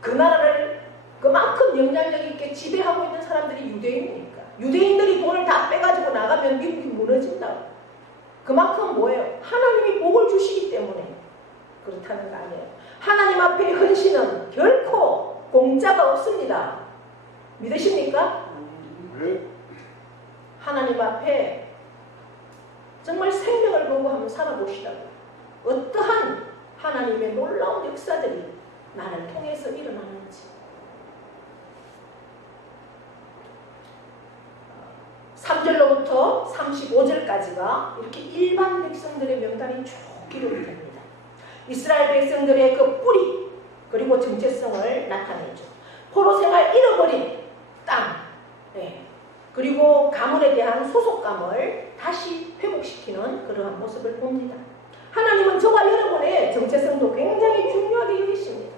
그 나라를 그만큼 영향력 있게 지배하고 있는 사람들이 유대인이니까. 유대인들이 돈을 다 빼가지고 나가면 미국이 무너진다고. 그만큼 뭐예요? 하나님이 복을 주시기 때문에 그렇다는 거 아니에요. 하나님 앞에 헌신은 결코 공짜가 없습니다. 믿으십니까? 하나님 앞에 정말 생명을 걸고 한번 살아보시라고. 어떠한 하나님의 놀라운 역사들이 나를 통해서 일어나는지. 3절로부터 35절까지가 이렇게 일반 백성들의 명단이 쭉 기록이 됩니다. 이스라엘 백성들의 그 뿌리 그리고 정체성을 나타내죠. 포로 생활 잃어버린 땅, 그리고 가문에 대한 소속감을 다시 회복시키는 그러한 모습을 봅니다. 하나님은 저와 여러분의 정체성도 굉장히 중요하게 여기십니다.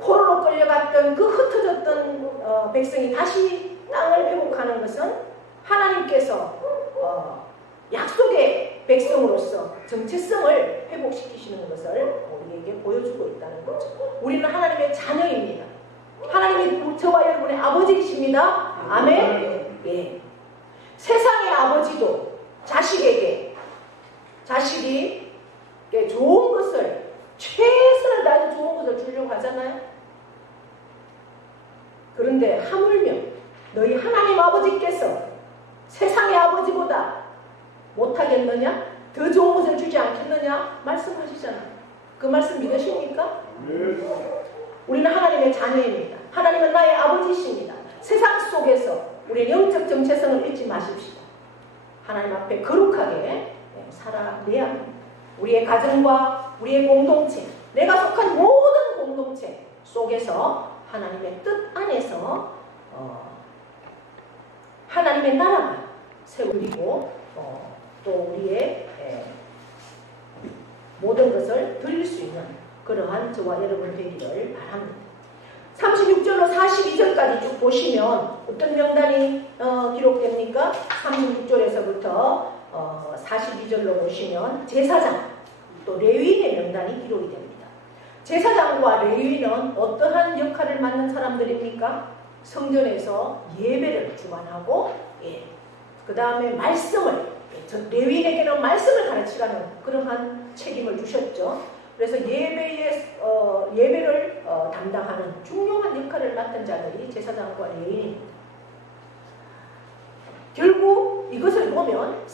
포로로 끌려갔던 그 흩어졌던 백성이 다시 땅을 회복하는 것은 하나님께서 약속의 백성으로서 정체성을 회복시키시는 것을 우리에게 보여주고 있다는 거죠. 우리는 하나님의 자녀입니다. 하나님이 저와 여러분의 아버지이십니다. 아멘. 예. 세상의 아버지도 자식이 좋은 것을 최선을 다해서 좋은 것을 주려고 하잖아요. 그런데 하물며 너희 하나님 아버지께서 세상의 아버지보다 못하겠느냐? 더 좋은 것을 주지 않겠느냐? 말씀하시잖아요. 그 말씀 믿으십니까? 우리는 하나님의 자녀입니다. 하나님은 나의 아버지이십니다. 세상 속에서 우리의 영적 정체성을 잊지 마십시다. 하나님 앞에 거룩하게 살아내야 합니다. 우리의 가정과 우리의 공동체, 내가 속한 모든 공동체 속에서 하나님의 뜻 안에서 하나님의 나라가 세우리고 또 우리의 모든 것을 드릴 수 있는 그러한 저와 여러분 되기를 바랍니다. 36절로 42절까지 쭉 보시면 어떤 명단이 기록됩니까? 36절에서부터 42절로 보시면 제사장 또 레위인의 명단이 기록이 됩니다. 제사장과 레위인은 어떠한 역할을 맡는 사람들입니까? 성전에서 예배를 주관하고 그 다음에 말씀을 레위인에게는 말씀을 가르치라는 그러한 책임을 주셨죠. 그래서 예배를 담당하는 중요한 역할을 맡은 자들이 제사장과 레위인입니다. 결국 이것을 보면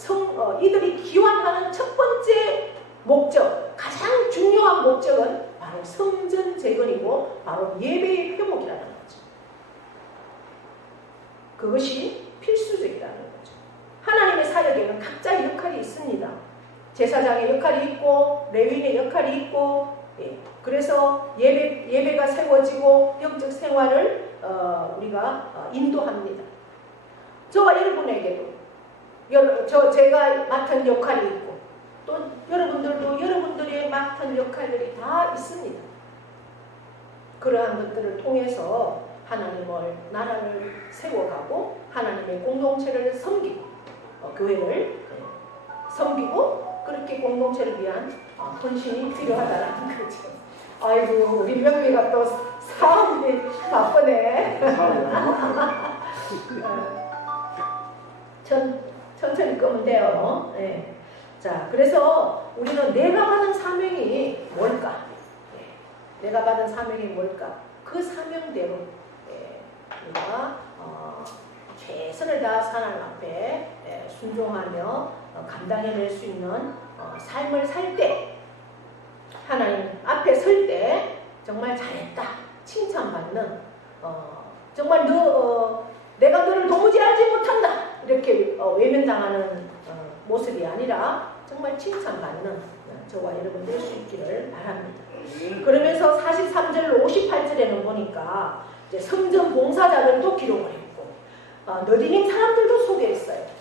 이들이 기원하는 첫 번째 목적, 가장 중요한 목적은 바로 성전 재건이고 바로 예배의 회복이라는 거죠. 그것이 필수적이라는 거죠. 하나님의 사역에는 각자의 역할이 있습니다. 제사장의 역할이 있고 레위인의 역할이 있고 그래서 예배가 세워지고 영적 생활을 우리가 인도합니다. 저와 여러분에게도 제가 맡은 역할이 있고 또 여러분들도 여러분들의 맡은 역할들이 다 있습니다. 그러한 것들을 통해서 하나님의 나라를 세워가고 하나님의 공동체를 섬기고 교회를 섬기고 그렇게 공동체를 위한 헌신이 필요하다는 거죠. 아이고 우리 명미가 또 사업이 바쁘네. 천천히 끄면 돼요. 네. 자, 그래서 우리는 내가 받은 사명이 뭘까? 네. 내가 받은 사명이 뭘까? 그 사명대로 우리가 최선을 다해서 하나님 앞에 순종하며 감당해낼 수 있는 삶을 살 때, 하나님 앞에 설 때 정말 잘했다 칭찬받는 정말 내가 너를 도무지 알지 못한다 이렇게 외면당하는 모습이 아니라 정말 칭찬받는 저와 여러분 될 수 있기를 바랍니다. 그러면서 43절 58절에는 보니까 이제 성전 봉사자들도 기록을 했고 너디님 사람들도 소개했어요.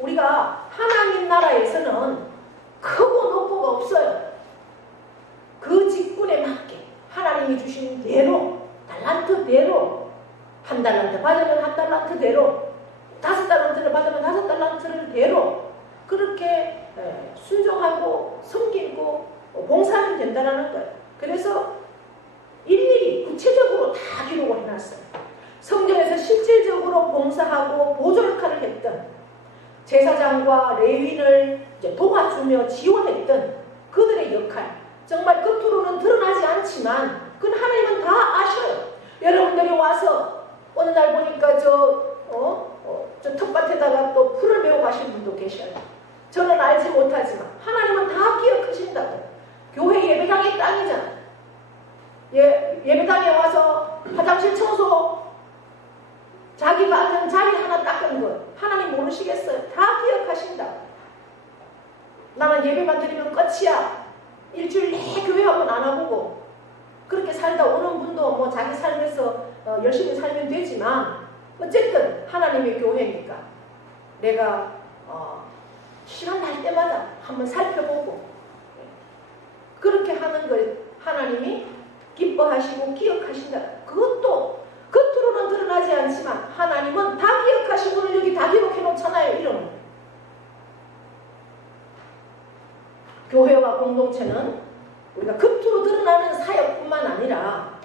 우리가 하나님 나라에서는 크고 높고가 없어요. 그 직분에 맞게 하나님이 주신 대로 달란트대로 한 달란트 받으면 한 달란트대로 5달란트를 받으면 5달란트를 대로 그렇게 순종하고 섬기고 봉사하면 된다는 거예요. 그래서 일일이 구체적으로 다 기록을 해놨어요. 성전에서 실질적으로 봉사하고 보조 역할을 했던 제사장과 레위인을 이제 도와주며 지원했던 그들의 역할 정말 겉으로는 드러나지 않지만 그건 하나님은 다 아셔요. 여러분들이 와서 어느 날 보니까 저 텃밭에다가 또 풀을 메고 가신 분도 계셔요. 저는 알지 못하지만 하나님은 다 기억하신다고. 교회 예배당이 땅이잖아. 예배당에 와서 화장실 청소 자기가 앉은 자리 하나 닦은 것 하나님 모르시겠어요? 다 기억하신다. 나는 예배만 드리면 끝이야. 일주일 내내 교회 한번 안 와보고 그렇게 살다 오는 분도 뭐 자기 삶에서 열심히 살면 되지만 어쨌든 하나님의 교회니까 내가 시간 날 때마다 한번 살펴보고 그렇게 하는 걸 하나님이 기뻐하시고 기억하신다. 그것도 겉으로는 드러나지 않지만 하나님은 다 기억하시고는 여기 다 기록해 놓잖아요. 이름을. 교회와 공동체는 우리가 겉으로 드러나는 사역뿐만 아니라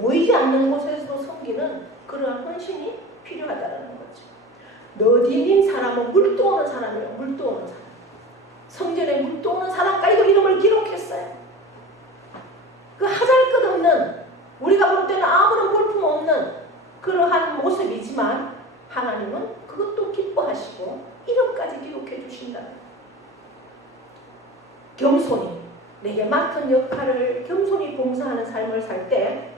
보이지 않는 곳에서도 섬기는 그러한 헌신이 필요하다는 거죠. 너디닌 사람은 물 떠오는 사람이에요. 물 떠오는 사람. 성전에 물 떠오는 사람까지도 이름을 기록했어요. 그 하잘것없는 우리가 볼 때는 아무런 볼품 없는 그러한 모습이지만 하나님은 그것도 기뻐하시고 이름까지 기록해 주신다. 겸손히 내게 맡은 역할을 겸손히 봉사하는 삶을 살 때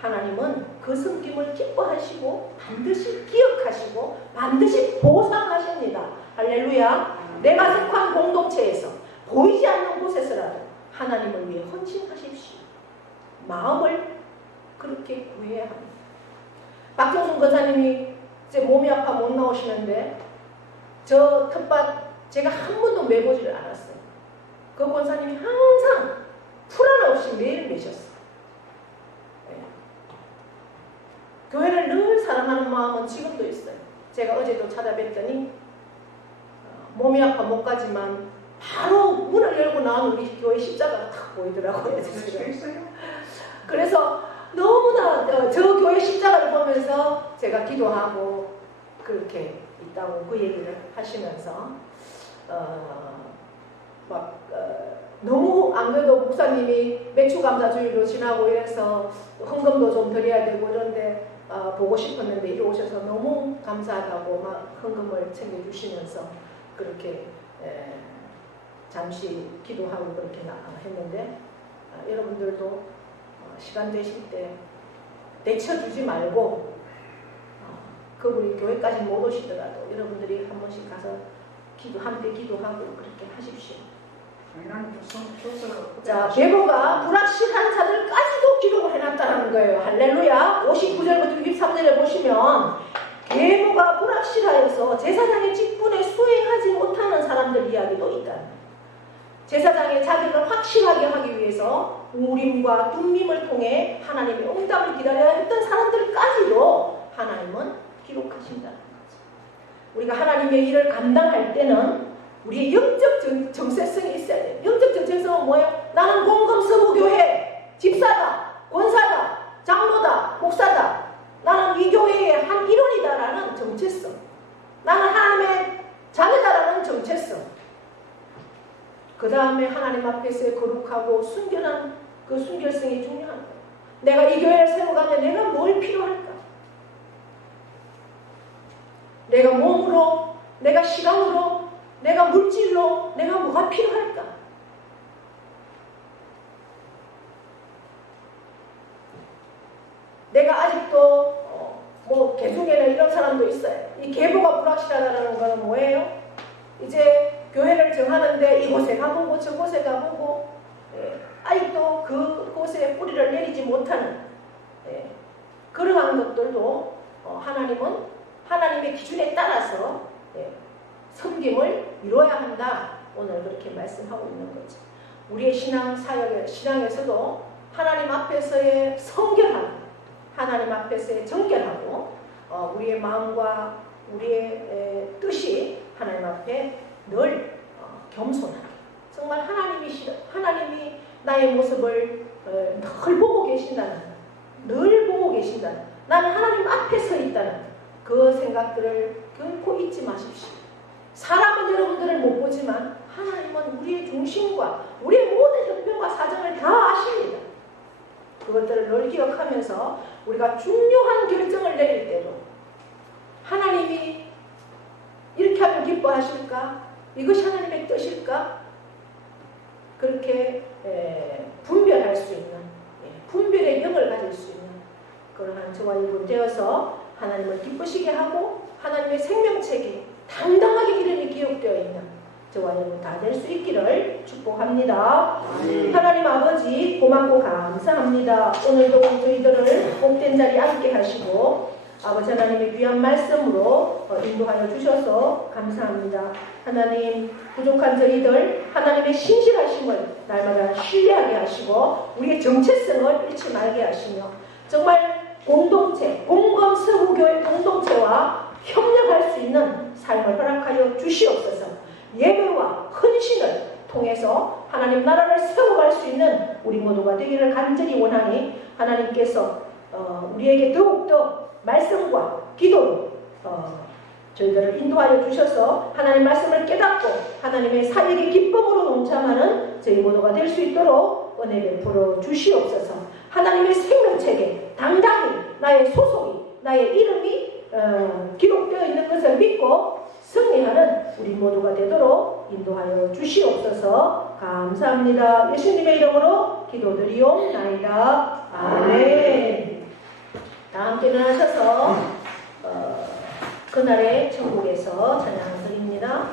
하나님은 그 섬김을 기뻐하시고 반드시 기억하시고 반드시 보상하십니다. 할렐루야. 내가 속한 공동체에서 보이지 않는 곳에서라도 하나님을 위해 헌신하십시오. 마음을 그렇게 구해야 합니다. 박정순 권사님이 이제 몸이 아파 못 나오시는데 저 텃밭 제가 한 번도 매보지를 않았어요. 그 권사님이 항상 풀 하나 없이 매일 매셨어요. 교회를 늘 사랑하는 마음은 지금도 있어요. 제가 어제도 찾아뵀더니 몸이 아파 못 가지만 바로 문을 열고 나온 우리 교회 십자가가 딱 보이더라고요. 그래서 너무나 저 교회 십자가를 보면서 제가 기도하고 그렇게 있다고 그 얘기를 하시면서 너무 안 그래도 목사님이 매추감사주일도 지나고 이래서 헌금도 좀 드려야 되고 이런데 보고 싶었는데 이리 오셔서 너무 감사하다고 막 헌금을 챙겨주시면서 그렇게 잠시 기도하고 그렇게 했는데 여러분들도 시간 되실 때 내쳐주지 말고 그분이 교회까지 못 오시더라도 여러분들이 한 번씩 가서 함께 기도하고 그렇게 하십시오. 자, 계보가 불확실한 자들까지도 기록을 해놨다는 거예요. 할렐루야. 59절부터 63절에 보시면 계보가 불확실하여서 제사장의 직분에 수행하지 못하는 사람들 이야기도 있다. 제사장의 자격을 확실하게 하기 위해서 우림과 둠밈을 통해 하나님의 응답을 기다려야 했던 사람들까지도 하나님은 기록하신다는 거죠. 우리가 하나님의 일을 감당할 때는 우리의 영적 정체성이 있어야 돼요. 영적 정체성은 뭐예요? 나는 공검서구교회 집사다, 권사다, 장로다, 목사다. 나는 이 교회의 한 일원이다라는 정체성. 나는 하나님의 자녀다라는 정체성. 그 다음에 하나님 앞에서 거룩하고 순결한 그 순결성이 중요한 거예요. 내가 이 교회를 세워가면 내가 뭘 필요할까? 내가 몸으로, 내가 시간으로, 내가 물질로, 내가 뭐가 필요할까? 내가 아직도 뭐 개중에는 이런 사람도 있어요. 이 계보가 불확실하다는 거는 뭐예요? 이제 교회를 정하는데 이곳에 가보고 저곳에 가보고 아직도 그곳에 뿌리를 내리지 못하는 그러한 것들도 하나님은 하나님의 기준에 따라서 섬김을 이루어야 한다. 오늘 그렇게 말씀하고 있는 거죠. 우리의 신앙에서도 하나님 앞에서의 성결함, 하나님 앞에서의 정결하고 우리의 마음과 우리의 뜻이 하나님 앞에 늘 겸손하게. 정말 하나님이 나의 모습을 늘 보고 계신다는, 늘 보고 계신다는, 나는 하나님 앞에 서 있다는 그 생각들을 결코 잊지 마십시오. 사람은 여러분들을 못 보지만 하나님은 우리의 중심과 우리의 모든 형편과 사정을 다 아십니다. 그것들을 늘 기억하면서 우리가 중요한 결정을 내릴 때도 하나님이 이렇게 하면 기뻐하실까? 이것이 하나님의 뜻일까? 그렇게 분별할 수 있는, 분별의 영을 가질 수 있는 그러한 저와 여러분 되어서 하나님을 기쁘시게 하고 하나님의 생명책에 당당하게 이름이 기록되어 있는 저와 여러분 다 될 수 있기를 축복합니다. 하나님 아버지 고맙고 감사합니다. 오늘도 저희들을 복된 자리에 앉게 하시고 아버지 하나님의 귀한 말씀으로 인도하여 주셔서 감사합니다. 하나님 부족한 저희들 하나님의 신실하심을 날마다 신뢰하게 하시고 우리의 정체성을 잃지 말게 하시며 정말 공동체, 공검서구교회 공동체와 협력할 수 있는 삶을 허락하여 주시옵소서. 예배와 헌신을 통해서 하나님 나라를 세워갈 수 있는 우리 모두가 되기를 간절히 원하니 하나님께서 우리에게 더욱더 말씀과 기도로 저희들을 인도하여 주셔서 하나님 말씀을 깨닫고 하나님의 사역의 기쁨으로 동참하는 저희 모두가 될 수 있도록 은혜 베풀어 주시옵소서. 하나님의 생명책에 당당히 나의 소속이, 나의 이름이 기록되어 있는 것을 믿고 승리하는 우리 모두가 되도록 인도하여 주시옵소서. 감사합니다. 예수님의 이름으로 기도드리옵나이다. 아멘. 다 함께 일어나셔서 그날의 천국에서 찬양 드립니다.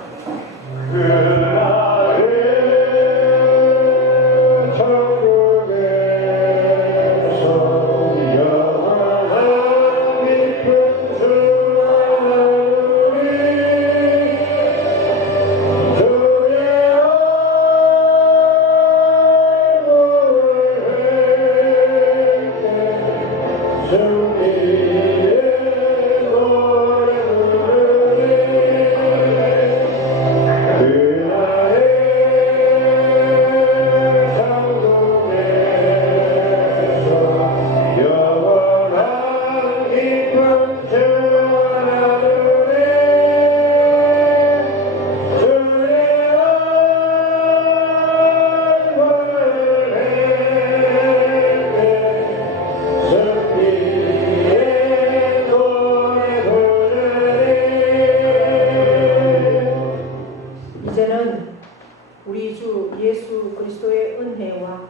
우리 주 예수 그리스도의 은혜와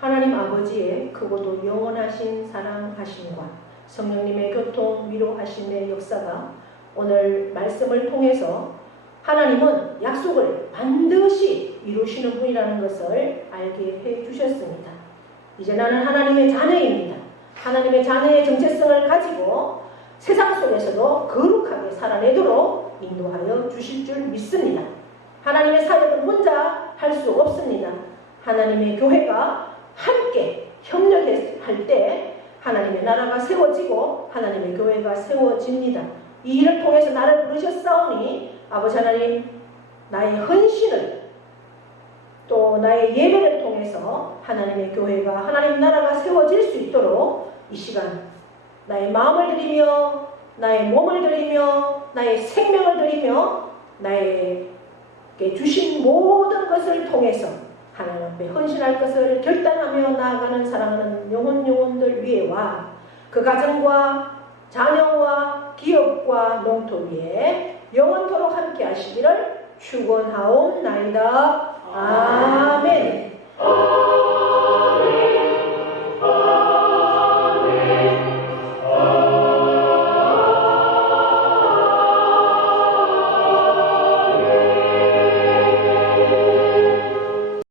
하나님 아버지의 크고도 영원하신 사랑하심과 성령님의 교통 위로하심의 역사가 오늘 말씀을 통해서 하나님은 약속을 반드시 이루시는 분이라는 것을 알게 해 주셨습니다. 이제 나는 하나님의 자녀입니다. 하나님의 자녀의 정체성을 가지고 세상 속에서도 거룩하게 살아내도록 인도하여 주실 줄 믿습니다. 하나님의 사역은 혼자 할 수 없습니다. 하나님의 교회가 함께 협력할 때 하나님의 나라가 세워지고 하나님의 교회가 세워집니다. 이 일을 통해서 나를 부르셨사오니 아버지 하나님, 나의 헌신을 또 나의 예배를 통해서 하나님의 교회가 하나님 나라가 세워질 수 있도록 이 시간 나의 마음을 드리며 나의 몸을 드리며 나의 생명을 드리며 나에게 주신 모든 것을 통해서 하나님 앞에 헌신할 것을 결단하며 나아가는 사랑하는 영혼들 위에와 그 가정과 자녀와 기업과 농토 위에 영원토록 함께 하시기를 축원하옵나이다. 아멘.